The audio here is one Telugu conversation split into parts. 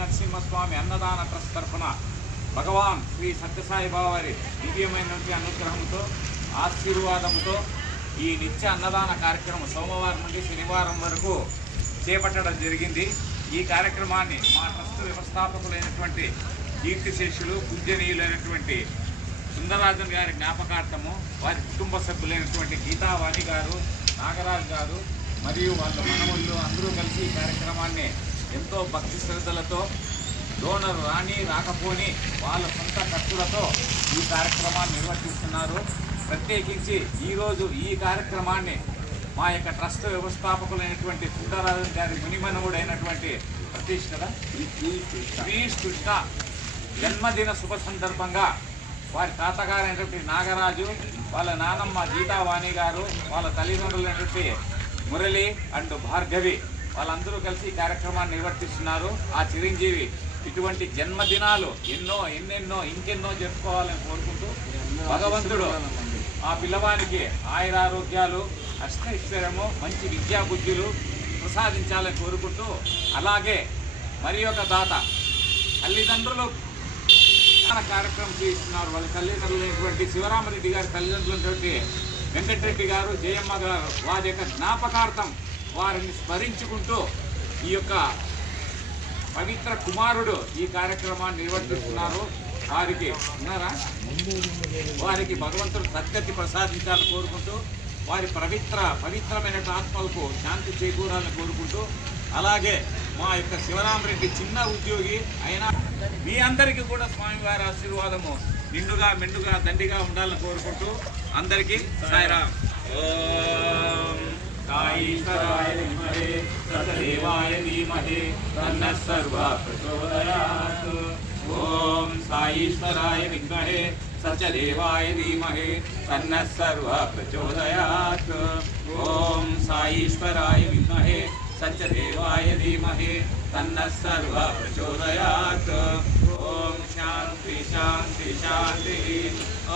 నరసింహస్వామి అన్నదాన ట్రస్ట్ తరఫున భగవాన్ శ్రీ సత్యసాయి బాబా వారి దివ్యమైనటువంటి అనుగ్రహంతో ఆశీర్వాదంతో ఈ నిత్య అన్నదాన కార్యక్రమం సోమవారం నుండి శనివారం వరకు చేపట్టడం జరిగింది. ఈ కార్యక్రమాన్ని మా ట్రస్ట్ వ్యవస్థాపకులైనటువంటి కీర్తిశేషులు పూజనీయులైనటువంటి సుందరరాజన్ గారి జ్ఞాపకార్థము వారి కుటుంబ సభ్యులైనటువంటి గీతావాణి గారు, నాగరాజు గారు మరియు వాళ్ళ మనవళ్ళు అందరూ కలిసి ఈ కార్యక్రమాన్ని ఎంతో భక్తి శ్రద్ధలతో డోనర్ రాని రాకపోని వాళ్ళ సొంత ఖర్చులతో ఈ కార్యక్రమాన్ని నిర్వర్తిస్తున్నారు. ప్రత్యేకించి ఈరోజు ఈ కార్యక్రమాన్ని మా యొక్క ట్రస్ట్ వ్యవస్థాపకులైనటువంటి సుందరరాజన్ గారి మునిమనవుడైనటువంటి ప్రతిష్ఠ శ్రీ కృష్ణ జన్మదిన శుభ సందర్భంగా వారి తాతగారైనటువంటి నాగరాజు, వాళ్ళ నానమ్మ గీతావాణి గారు, వాళ్ళ తల్లిదండ్రులైనటువంటి మురళి అండ్ భార్గవి వాళ్ళందరూ కలిసి ఈ కార్యక్రమాన్ని నిర్వర్తిస్తున్నారు. ఆ చిరంజీవి ఇటువంటి జన్మదినాలు ఎన్నెన్నో ఇంకెన్నో జరుపుకోవాలని కోరుకుంటూ భగవంతుడు ఆ పిల్లవానికి ఆయురారోగ్యాలు, అష్టైశ్వర్యము, మంచి విద్యా బుద్ధులు ప్రసాదించాలని కోరుకుంటూ, అలాగే మరి ఒక దాత తల్లిదండ్రులు కార్యక్రమం చేస్తున్నారు. వాళ్ళ తల్లిదండ్రులైనటువంటి శివరామరెడ్డి గారి తల్లిదండ్రులైనటువంటి వెంకటరెడ్డి గారు, జయమ్మ గారు వారి యొక్క జ్ఞాపకార్థం వారిని స్మరించుకుంటూ ఈ యొక్క పవిత్ర కుమారుడు ఈ కార్యక్రమాన్ని నిర్వర్తిస్తున్నారు. వారికి భగవంతుడు సద్గతి ప్రసాదించాలని కోరుకుంటూ, వారి పవిత్రమైన ఆత్మలకు శాంతి చేకూరాలని కోరుకుంటూ, అలాగే మా యొక్క శివరామరెడ్డి చిన్న ఉద్యోగి అయినా మీ అందరికీ కూడా స్వామివారి ఆశీర్వాదము నిండుగా మెండుగా దండిగా ఉండాలని కోరుకుంటూ అందరికీ సాయిరామ్. ఓం సాయీశ్వరాయ విద్మహే సత్యదేవాయ ధీమహి తన్నః సర్వః ప్రచోదయాత్. ఓం సాయీశ్వరాయ విద్మహే సత్యదేవాయ ధీమహి తన్నః సర్వః ప్రచోదయాత్. ఓం సాయీశ్వరాయ విద్మహే సత్యదేవాయ ధీమహి తన్నః సర్వః ప్రచోదయాత్. ఓం శాంతి శాంతి శాంతి.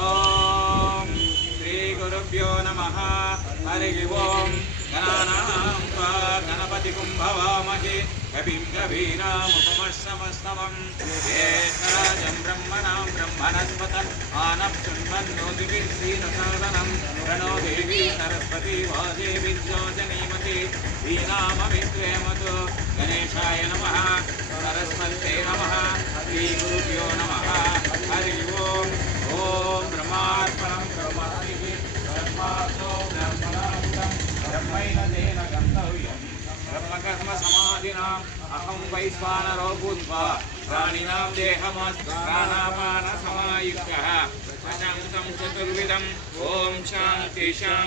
ఓం శ్రీ గురుభ్యో నమః. హరి ఓం. గణానాం త్వా గణపతిం భవామహే కవిం కవీనాముపమశ్రవస్తవం. జ్యేష్ఠరాజం బ్రహ్మణాం బ్రహ్మణస్పత ఆనః ప్రణో దేవీ సరస్వతి వాదేవి జ్యోతిర్మతి శ్రీనామమిత్రేమతు. గణేశాయ నమః. సరస్వతే నమః. శ్రీ గురుభ్యో నమః. హరి ఓం. ఓం బ్రహ్మార్పణం బ్రహ్మహరి బ్రహ్మార్పణో బ్రహ్మణార్థం బ్రహ్మైన తేన గంతవ్యం. బ్రహ్మకర్మ సమాధినాం అహం వైశ్వానరో భూత్వా ప్రాణినాం దేహమాప్రాణాపాన సమాయుక్తః అశాంతం చతుర్విధం. ఓం శాంతి శాంతి.